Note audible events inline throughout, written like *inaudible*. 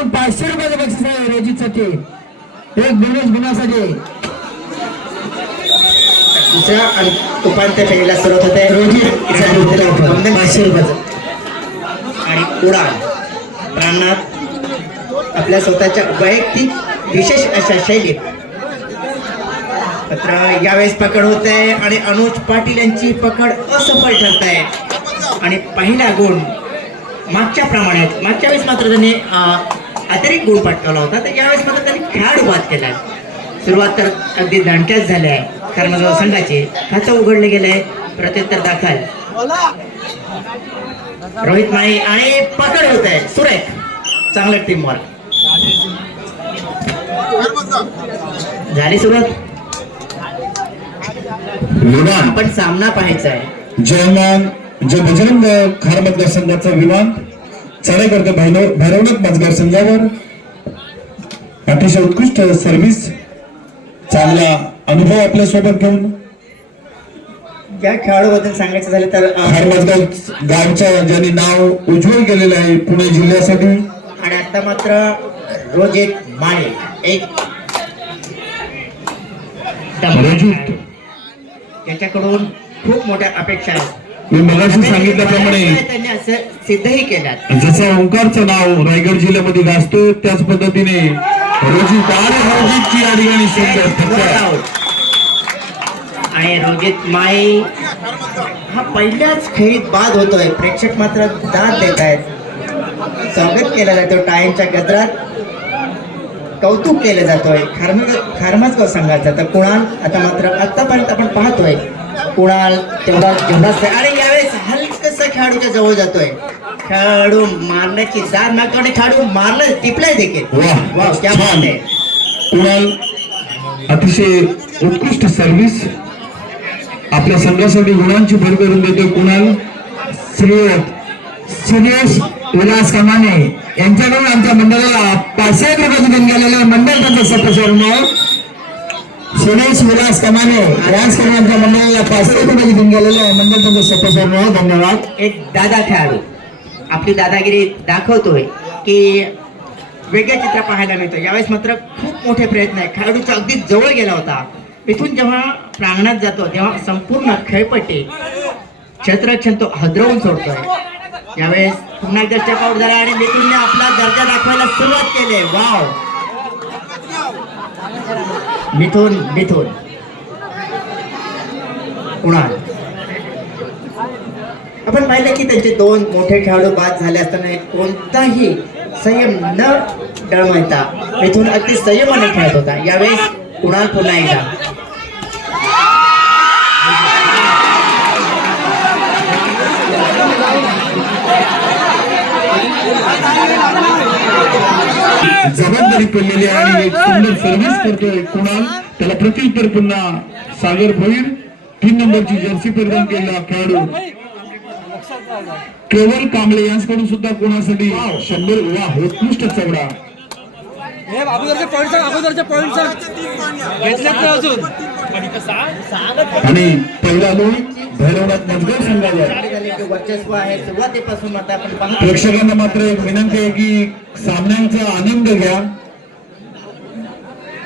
त्यांच्याकडून पाचशे रुपयाचं बक्षीस आहे रोजीसाठी एक बोनस गुणासाठी. दुसऱ्या आणि उपांत्य फेरीला सुरुवात होते. पाचशे रुपयाचं. आणि उडान. प्राणनाथ आपल्या स्वतःच्या वैयक्तिक विशेष अशा शैलीत. मात्र यावेळेस पकड होत आहे आणि अनुज पाटील यांची पकड असफल ठरत. आहे आणि पहिला गुण मागच्या प्रमाणात मागच्या वेळेस मात्र त्यांनी अतिरिक्त गुण पटकावला होता. तर यावेळेस मात्र त्यांनी खेळाडू बाद केला. आहे सुरुवात तर अगदी दणक्याच झाल्या आहे. कर्मगाव संघाचे खातं उघडले गेले. प्रत्युत्तर दाखल. रोहित माळी आणि पकड होत आहे. सुरेख चांगलं टीम वर्क झाली सुरुवात? विमान आपण सामना पाहायचा आहे. जयमान जे बजरंग खार मतदारसंघाचं विमान करतो भैरव भैरवनाथ मतदार संघावर. अतिशय उत्कृष्ट सर्व्हिस चांगला अनुभव आपल्यासोबत घेऊन. या खेळाडूबद्दल सांगायचं झालं तर अं, खार मतदार गावचं ज्यांनी नाव उज्ज्वल केलेलं आहे पुणे जिल्ह्यासाठी. आणि आता मात्र रोजित माळे एक रोजित. त्याच्याकडून खूप मोठ्या अपेक्षा आहेत. मी मगाशी सांगितल्याप्रमाणे सिद्धही केल्यात जसं ओंकारचं नाव रायगड जिल्ह्यामध्ये गाजतो त्याच पद्धतीने रोजित आणि रोजितची या ठिकाणी. आणि रोजित माई. हा पहिल्याच खेळीत बाद होतोय. प्रेक्षक मात्र दाद देत आहेत स्वागत केलं जातं टाळ्यांच्या गजरात. कौतुक केलं जातोय. खारम खारमाजगाव संघाचं तर कुणाल आता मात्र आतापर्यंत आपण पाहतोय. कुणाल तेवढा जेवढाच हलकस खेळाडूच्या जवळ जातोय. खेळाडू मारण्याची दाद मागतो खेळाडू मारलं टिपलाय देखील. क्या बात. आहे. कुणाल अतिशय उत्कृष्ट सर्व्हिस आपल्या संघासाठी गुणांची भर करून देतो कुणाल. श्री सुरेश विलास कमाने. यांच्याकडून आमच्या मंडळाला पाचशे रुपयाचं देऊन गेलेलं. मंडळ त्यांचं सप्तस्वर्ण सुरेश विलास कमाने याच आमच्या मंडळाला पाचशे रुपये देऊन गेलेलं आहे. मंडळ तुमचं सपोर्ट धन्यवाद. एक दादा खेळाडू. आपली दादागिरी दाखवतोय की वेगळं चित्र पाहायला मिळतं. यावेळेस मात्र खूप मोठे प्रयत्न आहे खेळाडूचा अगदी जवळ गेला होता. इथून जेव्हा प्रांगणात जातो तेव्हा संपूर्ण खेळपट्टी क्षेत्रक्षण तो हदरवून सोडतोय. यावेळेस पुन्हा एकदा स्टेप आउट झाला आणि मिथूनने आपला दर्जा दाखवायला सुरुवात केली वाव मिथून मिथून. कुणाल आपण पाहिलं की त्यांचे दोन मोठे खेळाडू बाद झाले असताना कोणताही संयम न डळमळता मिथून अगदी संयमाने खेळत होता. यावेळेस कुणाल पुन्हा एकदा? जबाबदारी पडलेली आणि एक सुंदर सर्व्हिस करतोय कुणाल. त्याला प्रत्युत्तर पुन्हा सागर भोईर. तीन नंबरची जर्सी परिधान केलेला खेळाडू. केवळ कांबळे यांच्याकडून सुद्धा कोणासाठी शंभर वा उत्कृष्ट चवडा हे अगोदरचे पॉईंट सांग अगोदरचे पॉईंट सांग अजून? आणि पहिला लोक भैरवनाथ मतदार संघावर की वर्चस्व आहे सुरुवातीपासून प्रेक्षकांना मात्र एक विनंती आहे की सामन्यांचा आनंद घ्या.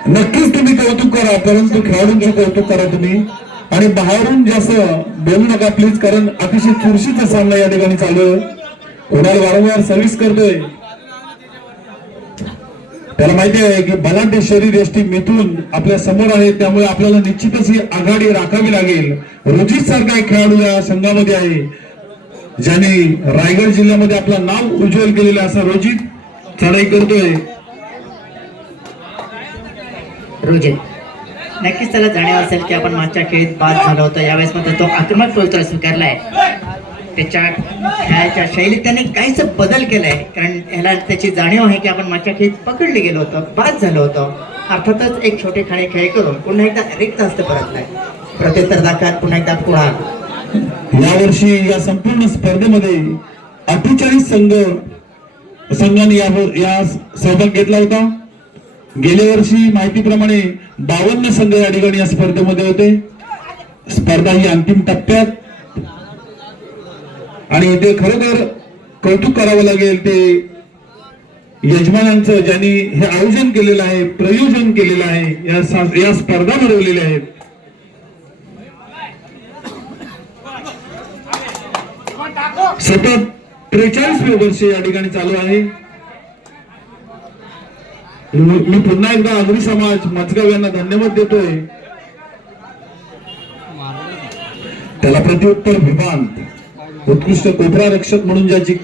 नक्कीच तुम्ही कौतुक करा परंतु खेळाडूंचे कौतुक करा तुम्ही. आणि बाहेरून जास्त बोलू नका प्लीज कारण अतिशय चुरशीचा सामना या ठिकाणी चालू आहे. कोणाला वारंवार सर्व्हिस करतोय. त्याला माहिती आहे की बलाढ्य शरीर यष्टी मिथून आपल्यासमोर आहे त्यामुळे आपल्याला निश्चितच ही आघाडी राखावी लागेल. रुचित सारखा एक खेळाडू या संघामध्ये आहे? ज्याने रायगड जिल्ह्यामध्ये आपलं नाव उज्ज्वल केलेलं असं रोजित चढाई करतोय. रोजित नक्कीच त्याला जाणीव असेल की आपण मागच्या खेळीत बाद झाला होता. यावेळेस मात्र तो आक्रमक पवित्र स्वीकारलाय. त्याच्या खेळाच्या शैलीत त्याने काहीच बदल केलाय. कारण ह्याला त्याची जाणीव आहे की आपण मागच्या खेळीत पकडले गेलो होतो बाद झालो होतो. अर्थातच एक छोटे खाणे खेळ करून पुन्हा एकदा रिक्त असतं परत नाही. प्रत्युत्तर दाखवत पुन्हा एकदा कुणाल यावर्षी या संपूर्ण स्पर्धेमध्ये अठ्ठेचाळीस संघ संघाने या या सहभाग घेतला होता. गेल्या वर्षी माहितीप्रमाणे बावन्न संघ या ठिकाणी या स्पर्धेमध्ये होते. स्पर्धा ही अंतिम टप्प्यात आणि ते खरोखर कौतुक करावं लागेल ते यजमानांचं ज्यांनी हे आयोजन केलेलं आहे प्रयोजन केलेलं आहे या या स्पर्धा भरवलेल्या आहेत. सतत त्रेचाळीस वर्ष या ठिकाणी चालू आहे. मी पुन्हा एकदा आगरी समाज मचगाव यांना धन्यवाद देतोय. त्याला प्रत्युत्तर विभांत उत्कृष्ट कोपरा रक्षक म्हणून ज्याची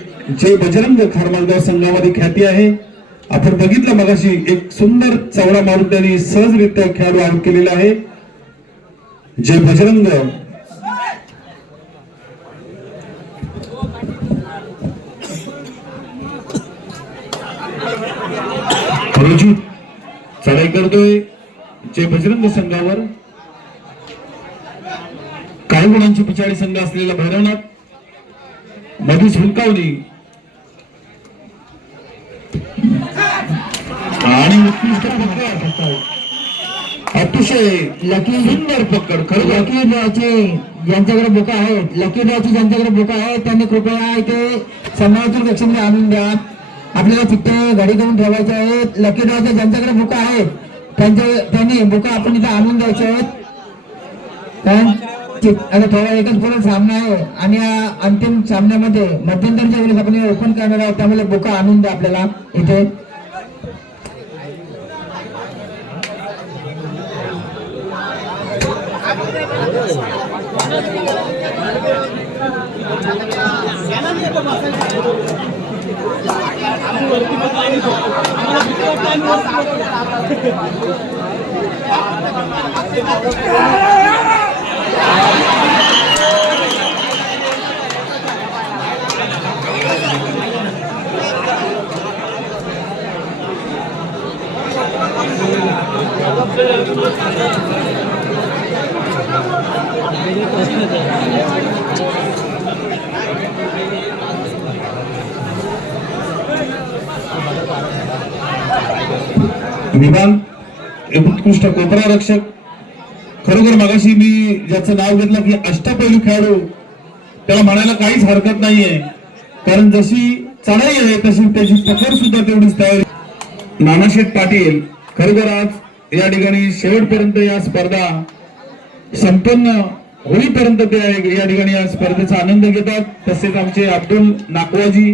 जे बजरंग खारमालगाव संघामध्ये ख्याती आहे आपण बघितलं मगाशी एक सुंदर चौडा मारून त्यांनी सहजरित्या खेळाडू आउट केलेला आहे. जे बजरंग रोजी चढाई करतोय. जे बजरंग संघावर काही गुणांची पिछाडी संघ असलेला भैरवनाथ. मधीच हुलकावली आणि उत्कृष्ट पकड. अतिशय लकी सुंदर पकड खरं लकी ज्यांच्याकडे बुका आहेत लकी ड्रॉचे ज्यांच्याकडे बुका आहेत त्यांनी कृपया इथे समाजातून कक्षामध्ये आणून द्या. आपल्याला तिथे घडी करून ठेवायचे आहेत. लकी ड्रॉचे ज्यांच्याकडे बुका आहेत त्यांच्या त्यांनी बुका आपण इथे आणून द्यायचे आहेत. आता थोडा एकच परत सामना आहे. आणि या अंतिम सामन्यामध्ये मध्यंतरच्या वेळेस आपण ओपन करणार आहोत. त्यामुळे बुका आणून द्या आपल्याला इथे. *laughs* *laughs* *laughs* विमान उत्कृष्ट कोपरा रक्षक खरोखर मागाशी मी ज्याचं नाव घेतलं की अष्टपैलू खेळाडू त्याला म्हणायला काहीच हरकत नाहीये. कारण जशी चढाई आहे तशी त्याची पकड सुद्धा तेवढीच तयारी. नानाशेठ पाटील खरोखर आज या ठिकाणी शेवटपर्यंत या स्पर्धा संपन्न होईपर्यंत ते या ठिकाणी या स्पर्धेचा आनंद घेतात. तसेच आमचे अब्दुल नाकवाजी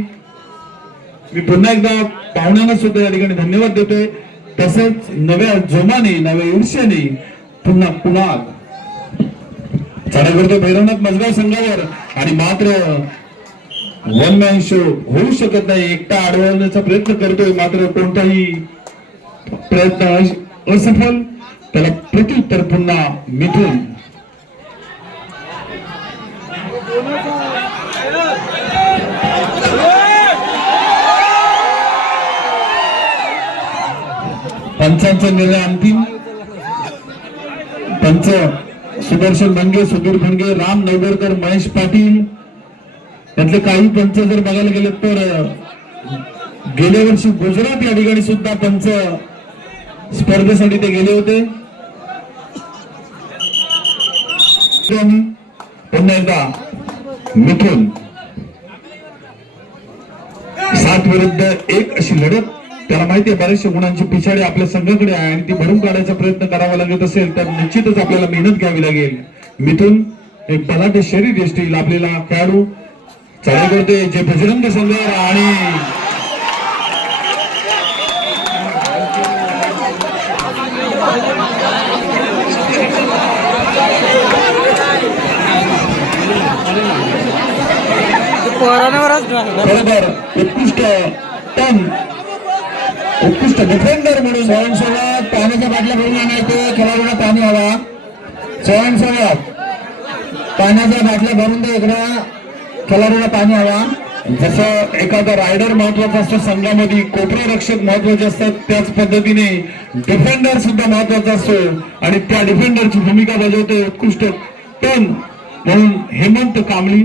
मी पुन्हा एकदा पाहुण्यांना सुद्धा या ठिकाणी धन्यवाद देतोय. तसेच नव्या जोमाने नव्या ईर्ष्याने पुन्हा पुन्हा चढा करतो भैरवनाथ मजगाव संघावर. आणि मात्र वन मॅन शो होऊ शकत नाही. एकटा अडवण्याचा प्रयत्न करतोय. मात्र कोणताही प्रयत्न असफल त्याला प्रत्युत्तर पुन्हा मिथून. पंचांचा निर्णय अंतिम. पंच सुदर्शन भंगे सुधीर भंगे राम नवगरकर महेश पाटील त्यातले काही पंच जर बघायला गेले तर गेल्या वर्षी गुजरात या ठिकाणी सुद्धा पंच स्पर्धेसाठी ते गेले होते. पुन्हा एकदा मिथून. सात विरुद्ध एक अशी लढत त्याला माहिती आहे बऱ्याचशा गुणांची पिछाडी आपल्या संघाकडे आहे आणि ती भरून काढायचा प्रयत्न करावा लागत असेल तर निश्चितच आपल्याला मेहनत घ्यावी लागेल. मिथून एक बलाढ्य शरीर यष्टी लाभलेला खेळाडू. चढाई करते जे बजरंग संघ आणि बरोबर उत्कृष्ट. टन. उत्कृष्ट डिफेंडर म्हणून स्वयंसेवक पाण्याच्या बाटल्या भरून आणायचे खेळाडूला पाणी हवा. स्वयंसेवक पाण्याच्या बाटल्या भरून दे इकडं. खेळाडूला पाणी हवा. जसं एखादा रायडर महत्त्वाचा असतो संघामध्ये कोपरा रक्षक महत्त्वाचे असतात त्याच पद्धतीने डिफेंडर सुद्धा महत्त्वाचा असतो. आणि त्या डिफेंडरची भूमिका बजावते उत्कृष्ट. टन म्हणून हेमंत कांबळी.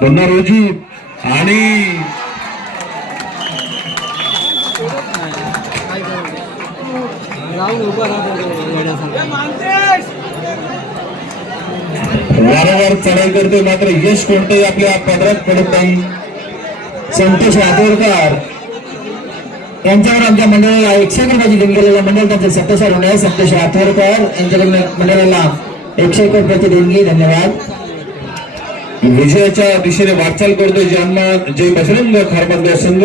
पुन्हा रोजी आणि वारंवार चढाई करतोय मात्र यश कोणतंही आपल्या पदरात पडत नाही. संतोष रातोडकर यांच्यावर आमच्या मंडळाला एकशे एक रुपयाची देणगी गेलेल्या मंडळ त्यांचे सत्तेचार होणे आहे संतोष रातोडकर यांच्याकडून मंडळाला एकशे एक रुपयाची देणगी धन्यवाद. विजयाच्या दिशेने वाटचाल करतोय ज्यांना जय बजरंग खारबंद संघ.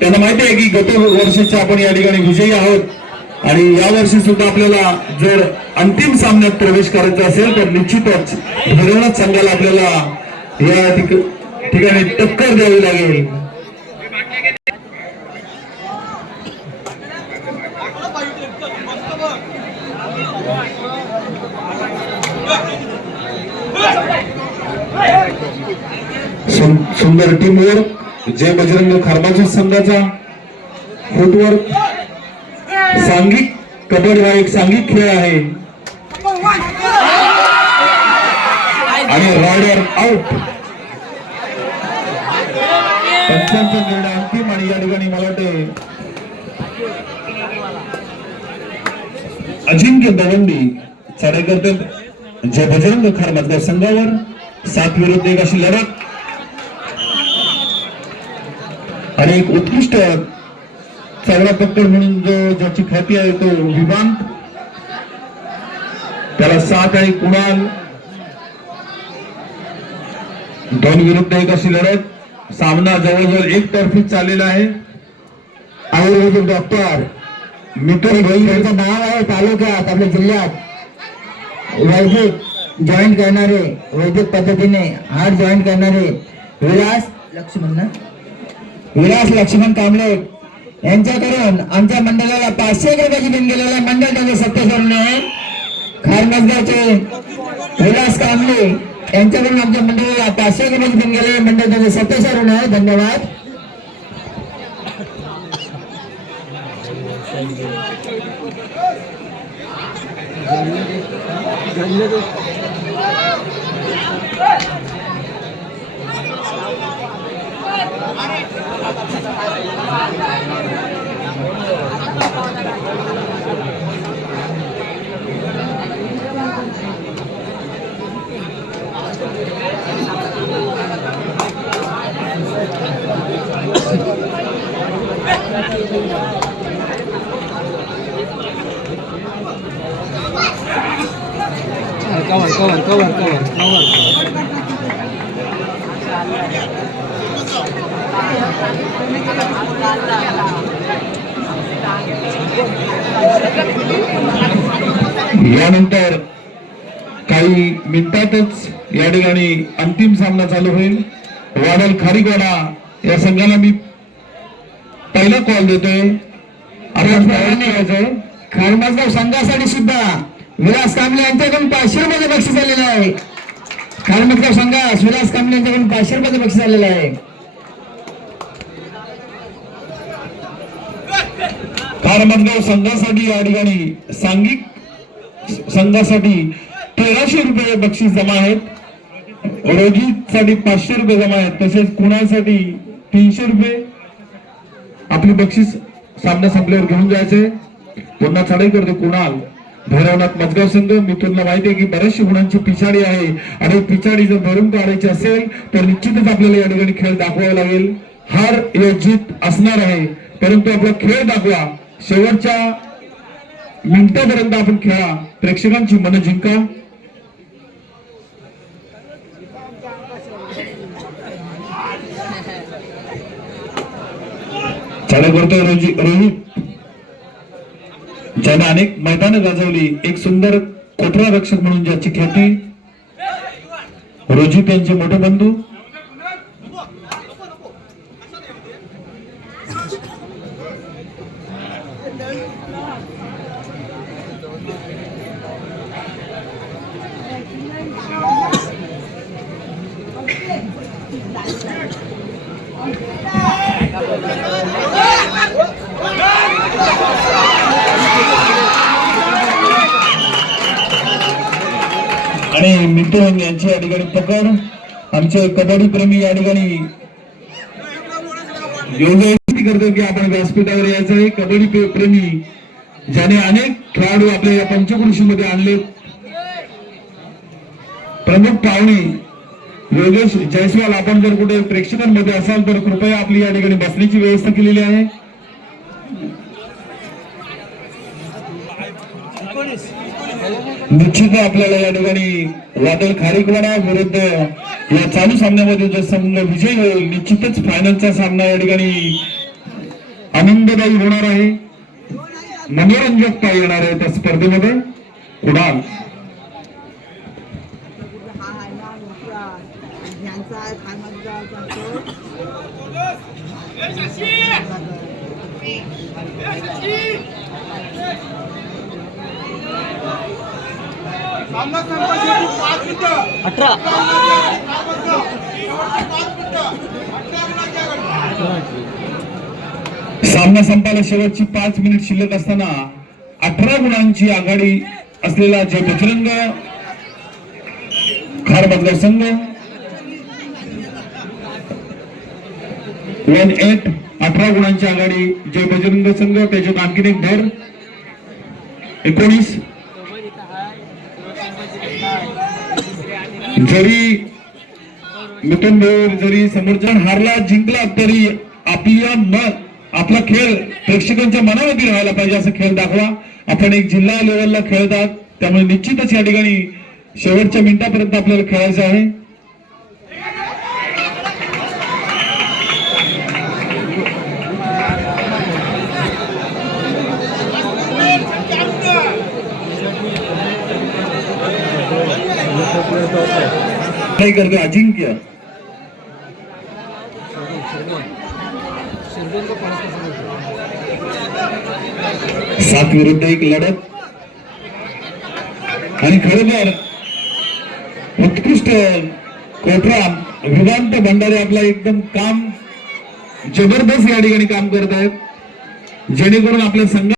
त्यांना माहिती आहे की गत वर्षीच्या आपण या ठिकाणी विजयी आहोत. आणि या वर्षी सुद्धा आपल्याला जर अंतिम सामन्यात प्रवेश करायचा असेल तर निश्चितच भरवणाच संघाला आपल्याला या ठिकाणी टक्कर द्यावी लागेल. सुंदर टीम जय बजरंग खारबाच्या संघाचा फुटवर्क सांघिक कबड्डी हा एक सांघिक खेळ आहे. आणि रायडर आउट पंचांचा निर्णय अंतिम आणि या ठिकाणी मला वाटते अजिंक्य दवंडी चढाई करतात जय बजरंग खार मतदारसंघावर सात विरुद्ध एक अशी लढत. आणि एक उत्कृष्ट चांगला पक्कड म्हणून जो ज्याची ख्याती आहे तो विमान त्याला सात आणि कुणाल. दोन विरुद्ध एक अशी लढत. सामना जवळजवळ एक तर्फी चाललेला आहे. आयुर्वेदिक डॉक्टर मिथुन भोई यांचं नाव आहे तालुक्यात आपल्या जिल्ह्यात. वैदिक जॉईन करणारे वैदिक पद्धतीने हार्ट जॉईन करणारे विलास लक्ष्मण ना? विलास लक्ष्मण कांबळे. यांच्याकडून आमच्या मंडळाला पाचशे एक रुपयाची गेलेला मंडळ त्यांचे सत्तेसरून खारमजगावचे विलास कांबळे यांच्याकडून आमच्या मंडळाला पाचशे एक रुपयाची देऊन मंडळ त्यांचे सत्तेसरून आहे धन्यवाद. यानंतर काही मिनिटातच या ठिकाणी अंतिम सामना चालू होईल. वाडल खारीगोडा या संघाला मी पहिला कॉल देतोय. खारमासगाव संघासाठी सुद्धा विलास कांबळे यांच्याकडून पाचशे रुपयाचं बक्षीस आलेलं आहे. खारमासगाव संघास विलास कांबळे यांच्याकडून पाचशे रुपयाचं बक्षीस आलेलं आहे. कारमतगाव संघासाठी या ठिकाणी सांघिक संघासाठी तेराशे रुपये बक्षीस जमा आहेत. रोजित साठी पाचशे रुपये जमा आहेत. तसेच कुणासाठी तीनशे रुपये आपली बक्षीस सामना संपल्यावर घेऊन जायचे. पुन्हा चढाई करते कुणाल? भैरवनाथ मजगाव संघ मिथूनला माहिती आहे की बऱ्याचशा गुणांची पिछाडी आहे. आणि पिछाडी जर भरून काढायची असेल तर निश्चितच आपल्याला या ठिकाणी खेळ दाखवावा लागेल. हार या जीत असणार आहे. परंतु आपला खेळ दाखवा. शेवटच्या मिनिटापर्यंत आपण खेळा. प्रेक्षकांची मन जिंका. चालू करतोय रोजी रोहित. ज्याने अनेक मैदानं गाजवली. एक सुंदर कोठरा रक्षक म्हणून ज्याची ख्याती. रोजित यांचे मोठे बंधू. आणि मिथुन यांची या ठिकाणी पकड आमचे कबड्डी प्रेमी या ठिकाणी योजना करतो की आपण व्यासपीठावर यायचं आहे कबड्डी प्रेमी ज्याने अनेक खेळाडू आपल्या या पंचकृषीमध्ये आणले. प्रमुख पाहुणे योगेश जयस्वाल आपण जर कुठे प्रेक्षकांमध्ये असाल तर कृपया आपली या ठिकाणी बसण्याची व्यवस्था केलेली आहे. निश्चित आपल्याला या ठिकाणी वादळ खारीकवाडा विरुद्ध या चालू सामन्यामध्ये जो संघ विजय होईल निश्चितच फायनलचा सामना या ठिकाणी आनंददायी होणार आहे मनोरंजकता येणार आहे त्या स्पर्धेमध्ये कुणाल हा आहे ना मोठा ह्यांचा आहे खानमधला जातो अठरा. सामना संपायला शेवटची पाच मिनिट शिल्लक असताना अठरा गुणांची आघाडी असलेला जय बजरंग खारबदगाव संघ वन एट अठरा गुणांची आघाडी जय बजरंग संघ त्याच्यात आणखीन एक भर एकोणीस जरी मिथुन भाऊ जरी समोरच्या हारला जिंकला तरी आपल्या मत आपला खेळ प्रेक्षकांच्या मनामध्ये राहायला पाहिजे असा खेळ दाखवा. आपण एक जिल्हा लेवलला खेळतात. त्यामुळे निश्चितच या ठिकाणी शेवटच्या मिनिटापर्यंत आपल्याला खेळायचं आहे. काय करतो? अजिंक्य. सात विरुद्ध एक लढत. आणि खरोखर उत्कृष्ट कोपरा विभांत भंडारे आपला एकदम काम जबरदस्त या ठिकाणी काम करत आहेत जेणेकरून आपल्या संघ